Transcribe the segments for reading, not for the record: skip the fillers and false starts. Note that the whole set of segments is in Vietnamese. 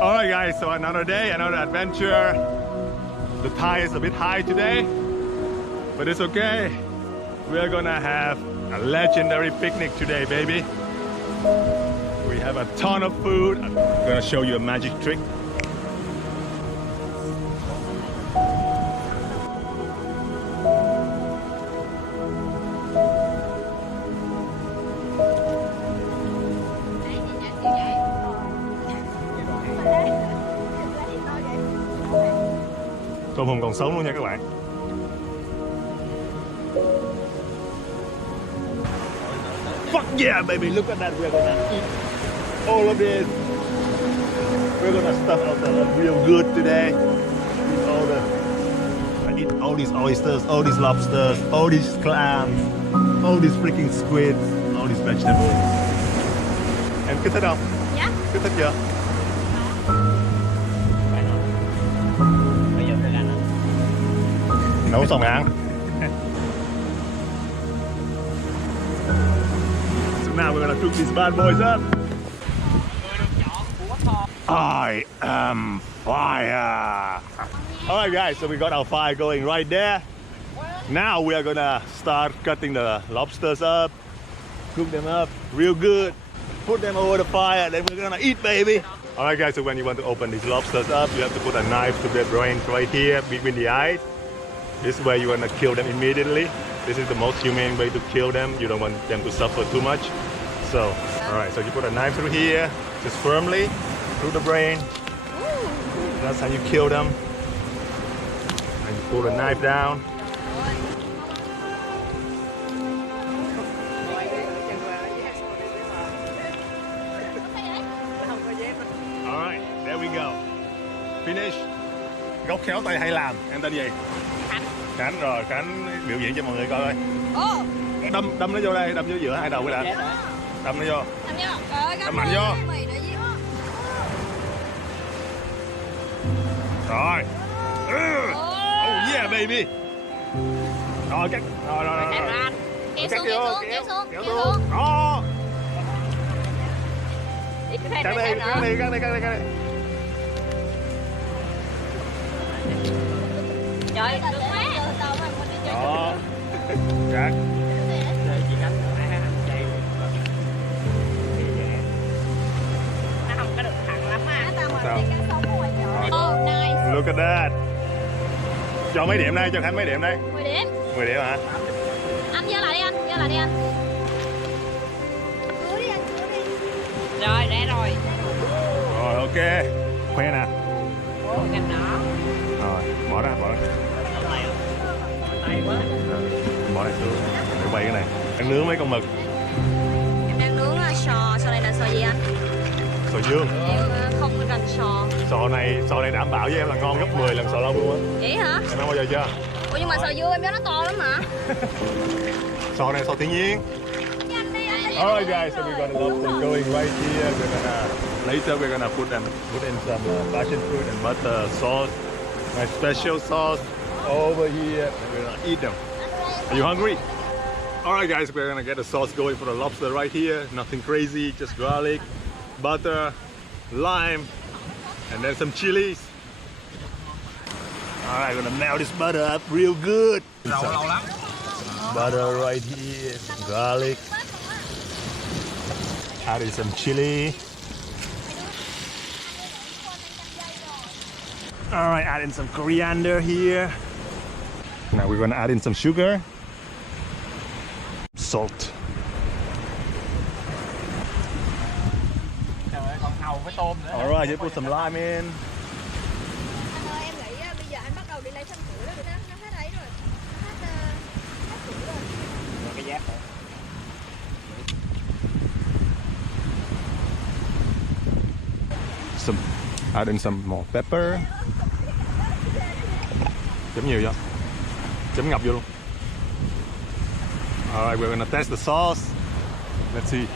Alright guys, so another day, another adventure. The tide is a bit high today, but it's okay. We are gonna have a legendary picnic today, baby. We have a ton of food. I'm gonna show you a magic trick. Tôm hùm còn sống luôn nha các bạn. Fuck yeah, baby! Look at that. We're gonna eat all of this. We're gonna stuff ourselves real good today. I eat all these oysters, all these lobsters, all these clams, all these freaking squids, all these vegetables. Em kích thích không? Dạ. Kích thích chưa? Nấu xong rồi ăn. So now we're gonna cook these bad boys up. I am fire. Alright guys, so we got our fire going right there. Now we are gonna start cutting the lobsters up, cook them up real good, put them over the fire, then we're gonna eat, baby. Alright guys, so when you want to open these lobsters up, you have to put a knife to the brain right here between the eyes. This way you want to kill them immediately. This is the most humane way to kill them. You don't want them to suffer too much. So, alright, so you put a knife through here, just firmly, through the brain. That's how you kill them. And you pull the knife down. Alright, there we go. Finish. Góc khéo tay hay làm. Em tên gì? Khánh. Rồi, Khánh biểu diễn cho mọi người coi coi. Đâm nó vô đây, đâm vô giữa hai đầu cái đã. Đâm nó vô. Đâm mạnh vô. Rồi. Oh yeah baby. Rồi cắt. Rồi. Kéo xuống. Đó. Cắt đi. Trời, được quá. Đó. Cắt. Nó không có được thẳng lắm á. Sao? Oh, nice. Look at that. Cho mấy điểm đây, cho Khánh mấy điểm đây. 10 điểm. 10 điểm hả? Anh giơ lại đi anh. Rồi, ra rồi. Rồi, ok. Khoe nè. Cạnh đó. Rồi, bỏ ra. Tay quá. Bỏ này xuống. Để quay cái này. Đang nướng mấy con mực. Em đang nướng sò này là sò gì anh? Sò dương. Em không cần sò. Sò này đảm bảo với em là ngon gấp 10 lần sò lông luôn á. Vậy hả? Em ăn bao giờ chưa? Ủa nhưng mà sò dương em nhớ nó to lắm mà. Sò này sò thiên nhiên. Alright guys, so we're gonna lobster going right here. Later we're gonna put in some passion fruit and butter sauce, my special sauce over here, and we're gonna eat them. Are you hungry? Alright guys, we're gonna get the sauce going for the lobster right here. Nothing crazy, just garlic, butter, lime, and then some chilies. Alright, we're gonna melt this butter up real good. Butter right here, some garlic. Adding some chili. Alright, add in some coriander here. Now we're gonna add in some sugar. Salt. Alright, just put some lime in. Anh ơi, em nghĩ bây giờ anh bắt đầu đi lấy phân củi đó, nó hết ấy rồi. Hết củi rồi. Cái giáp. Add in some more pepper. Chấm nhiều vô. Chấm ngập vô luôn. Alright, we're gonna test the sauce. Let's see.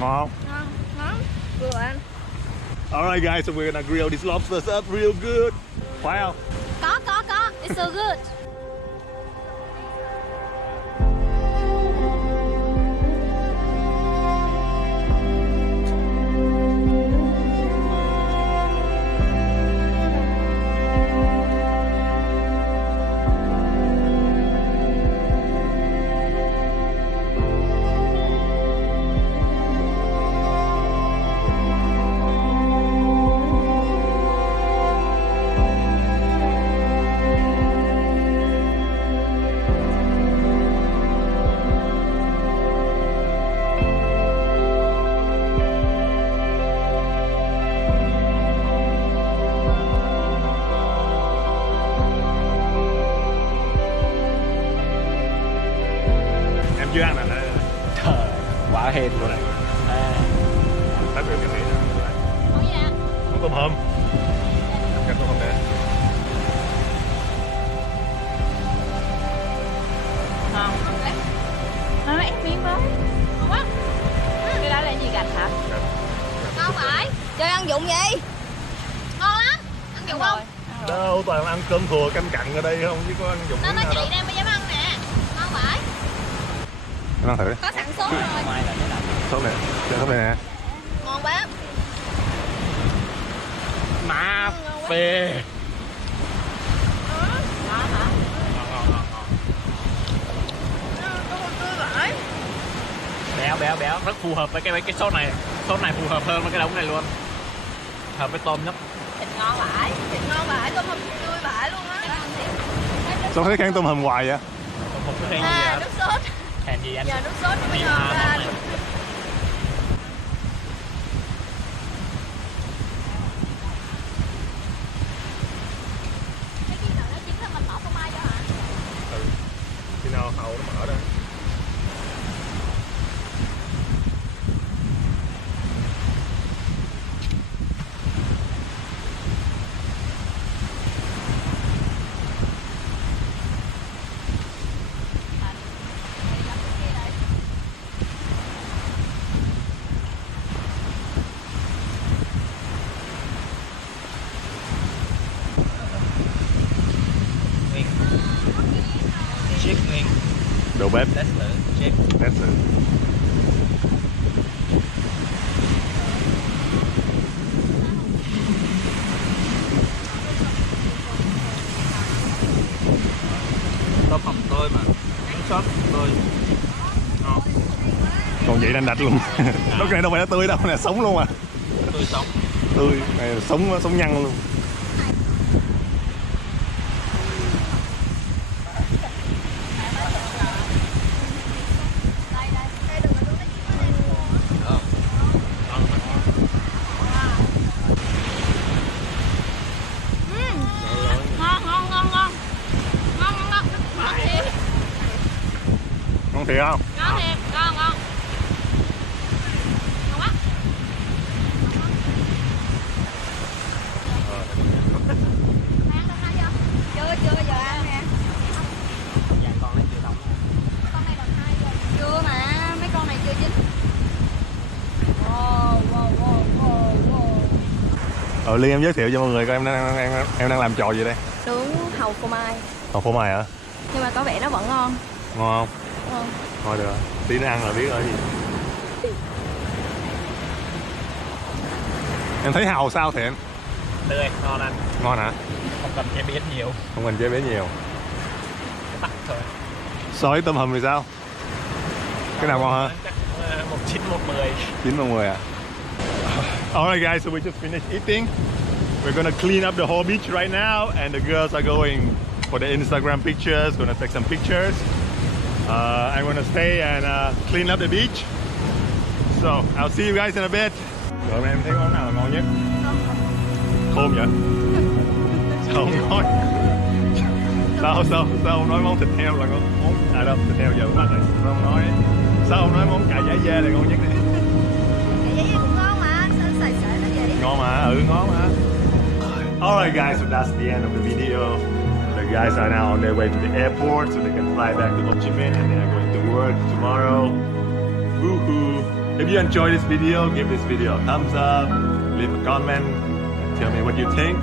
Ngon không? Ngon. Vừa anh. Alright guys, so we're gonna grill these lobsters up real good. Phải không? Có. It's so good. cái này nè. Món gì nè? Món tôm hùm. Cắt tôm hùm nè. Ngon. Nó ép miếng với. Ngon quá. Cái đó là gì, gạch hả? Ngon vậy. Chơi ăn dụng gì? Ngon lắm. Ăn dụng không? Đâu, toàn ăn cơm thừa canh cặn ở đây không chứ có ăn dụng Nó nào chị đâu. đang mới dám ăn nè. Ngon vậy. Em ăn thử đi. Có sẵn sốt rồi. Sốt này, chơi sốt này nè. Ngon quá. Má phê. Ngon hả? Béo rất phù hợp với cái sốt này. Sốt này phù hợp hơn với cái đống này luôn. Hợp với tôm nhất. Thịt ngon vãi. Thịt ngon vãi, tôm hùm tươi vãi luôn á. Sao thấy khen tôm hùm hoài vậy? Một cái khen gì À, vậy? nước sốt. Khen gì anh? Giờ nước sốt nó mới ngon ra. Cái gì nào nó chín là mình bỏ phô mai cho hả? Ừ. Khi nào hậu nó mở ra. Nguyên. Chiếc nguyên. Đầu bếp. Test thử. Chiếc. Test thử. Tôm hùm tươi mà. Sốt tươi. Ngon. Còn vậy đành đạch luôn. Nó cái này đâu phải là tươi đâu, nè sống luôn à. Tươi sống. Tươi, này là sống nhăn luôn. Ngon thiệt không? Ngon thiệt, ngon. Ngon quá. Ăn được hay chưa? Chưa giờ ăn nè. Dạ con này chưa đóng. Con này lần 2 rồi. Chưa mà, mấy con này chưa chín. Liên em giới thiệu cho mọi người coi em đang làm trò gì đây? Nướng hàu phô mai. Hàu phô mai hả? Nhưng mà có vẻ nó vẫn ngon. Ngon không? Ngon. Thôi được rồi, tí nữa ăn là biết rồi gì. Em thấy hàu sao thì em? Tươi, ngon anh. Ngon hả? Không cần chế biến nhiều. Không cần chế biến nhiều. Tắt thôi. So với tôm hùm thì sao? Cái nào ngon hơn? Chắc 1,9 1,10. 9 và 10 à? Alright guys, so we just finished eating. We're gonna clean up the whole beach right now, and the girls are going for the Instagram pictures, gonna take some pictures. I'm gonna stay and clean up the beach. So I'll see you guys in a bit. Rồi em thấy món nào là ngon nhất? Khôn vậy? Sao không nói? Sao không nói món thịt heo là ngon? À đâu, thịt heo giờ cũng bắt rồi. Sao không nói? Sao không nói món cà dẻ dê là ngon nhất đi? Cà dẻ cũng ngon mà, sao xài xệ nó vậy? Ngon mà, ngon mà. Alright guys, so that's the end of the video. The guys are now on their way to the airport so they can fly back to Ho Chi Minh and they are going to work tomorrow. Woohoo! If you enjoyed this video, give this video a thumbs up, leave a comment, and tell me what you think.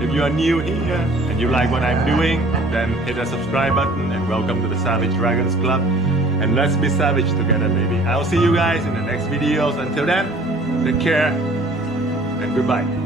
If you are new here and you like what I'm doing, then hit the subscribe button and welcome to the Savage Dragons Club. And let's be savage together, baby. I'll see you guys in the next videos. Until then, take care and goodbye.